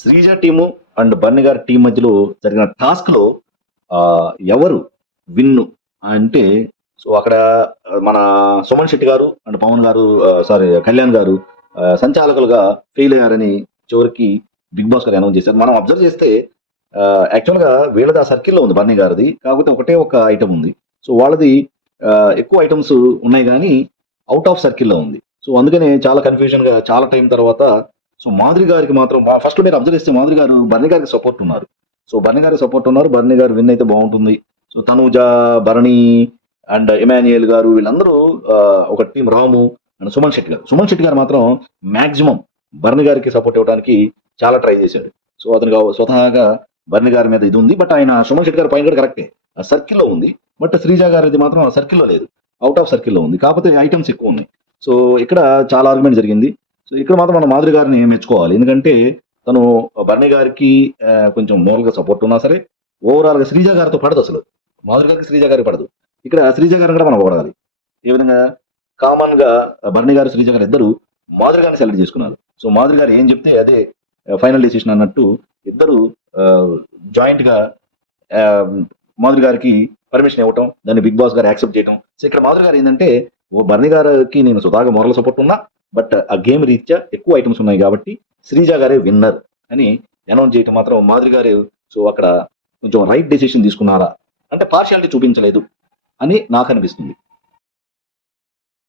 Sreeja team and Bunny గారి team మధ్యలో జరిగిన టాస్క్లో ఎవరు విన్ను అంటే సో అక్కడ మన సుమన్ శెట్టి గారు అండ్ పవన్ గారు సారీ కళ్యాణ్ గారు సంచాలకులుగా ఫెయిల్ అయ్యారని చివరికి బిగ్ బాస్ గారు అనౌన్స్ చేశారు. మనం అబ్జర్వ్ చేస్తే యాక్చువల్గా వీళ్ళది ఆ సర్కిల్లో ఉంది బన్నీ గారిది. కాకపోతే ఒకటే ఒక ఐటమ్ ఉంది. సో వాళ్ళది ఎక్కువ ఐటమ్స్ ఉన్నాయి కానీ అవుట్ ఆఫ్ సర్కిల్లో ఉంది. సో అందుకనే చాలా కన్ఫ్యూజన్గా చాలా టైం తర్వాత సో మాదిరి గారికి మాత్రం ఫస్ట్ మీరు అబ్జర్వ్ చేస్తే మాదిరి గారు బర్ణి గారికి సపోర్ట్ ఉన్నారు. సో బర్ణి గారికి సపోర్ట్ ఉన్నారు. బర్ణి గారు విన్ అయితే బాగుంటుంది. So Tanuja Bharani and Emmanuel గారు వీళ్ళందరూ ఒక టీం రాము అండ్ సుమన్ శెట్టి గారు. సుమన్ శెట్టి గారు మాత్రం మాక్సిమం బర్ణి గారికి సపోర్ట్ ఇవ్వడానికి చాలా ట్రై చేశాడు. సో అతను స్వతహాగా బర్ణి గారి మీద ఇది ఉంది. బట్ ఆయన సుమన్ శెట్టి గారి పైన కూడా కరెక్టే ఆ సర్కిల్లో ఉంది. బట్ శ్రీజ గారిది మాత్రం ఆ సర్కిల్లో లేదు. అవుట్ ఆఫ్ సర్కిల్లో ఉంది. కాకపోతే ఐటమ్స్ ఎక్కువ ఉన్నాయి. సో ఇక్కడ చాలా ఆర్గ్యుమెంట్ జరిగింది. సో ఇక్కడ మాత్రం మన మాధురి గారిని మెచ్చుకోవాలి. ఎందుకంటే తను బర్ణి గారికి కొంచెం మోరల్గా సపోర్ట్ ఉన్నా సరే ఓవరాల్గా శ్రీజ గారితో పడదు అసలు. మాధురి గారికి శ్రీజ గారికి పడదు. ఇక్కడ శ్రీజ గారిని కూడా మనం ఓడాలి ఏ విధంగా? కామన్గా బర్ణి గారు శ్రీజ గారు ఇద్దరు మాధురి గారిని సెలెక్ట్ చేసుకున్నారు. సో మాధురి గారు ఏం చెప్తే అదే ఫైనల్ డెసిషన్ అన్నట్టు ఇద్దరు జాయింట్గా మాధురి గారికి పర్మిషన్ ఇవ్వటం దాన్ని బిగ్ బాస్ గారు యాక్సెప్ట్ చేయడం సో ఇక్కడ మాధురి గారు ఏంటంటే ఓ బర్ణి గారికి నేను సుధాగా మోరల్ సపోర్ట్ ఉన్నా బట్ ఆ గేమ్ రీత్యా ఎక్కువ ఐటమ్స్ ఉన్నాయి కాబట్టి శ్రీజ గారే విన్నర్ అని అనౌన్స్ చేయటం మాత్రం మాధురి గారు. సో అక్కడ కొంచెం రైట్ డెసిషన్ తీసుకున్నారా? అంటే పార్షియాలిటీ చూపించలేదు అని నాకు అనిపిస్తుంది.